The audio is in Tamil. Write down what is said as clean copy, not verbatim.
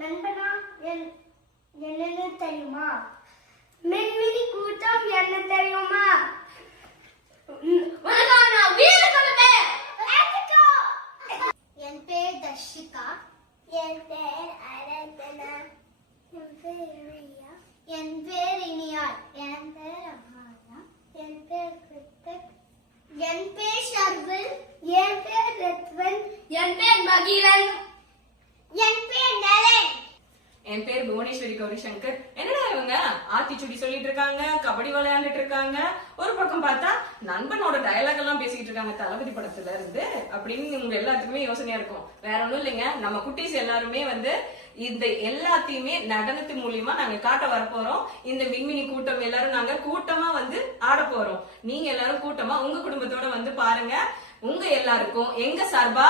நண்பனா என்னன்னு தெரியுமா? மின்மினி கூட்டம் என்ன தெரியுமா? என் பேர் தர்ஷிகா. என் பேர் அரந்தனா. என் பேர் இனியா. என் பேர் இனியாள். என் பேர் அம்மாளா. என் பேர் கிருத்திக். என் பேர் ஷர்வில். என் பேர் ரத்வன். என் பேர் மகிழன். என் பேர் நலன். என் பேர் புவனேஸ்வரி கௌரி சங்கர். என்னடா இவங்க ஆத்திச்சுடி சொல்லிட்டு இருக்காங்க, கபடி விளையாண்டுட்டு இருக்காங்க, ஒரு பக்கம் பார்த்தா நண்பனோட டயலாக் எல்லாம் பேசிட்டு இருக்காங்க தளபதி படத்துல இருந்து அப்படின்னு உங்க எல்லாத்துக்குமே யோசனையா இருக்கும். வேற ஒண்ணும் இல்லைங்க, நம்ம குட்டீஸ் எல்லாருமே இந்த எல்லாத்தையுமே நடனத்து மூலியமா நாங்க காட்ட வரப்போறோம். இந்த மின்மினி கூட்டம் எல்லாரும் நாங்க கூட்டமா ஆட போறோம். நீங்க எல்லாரும் கூட்டமா உங்க குடும்பத்தோட பாருங்க. உங்க எல்லாருக்கும் எங்க சார்பா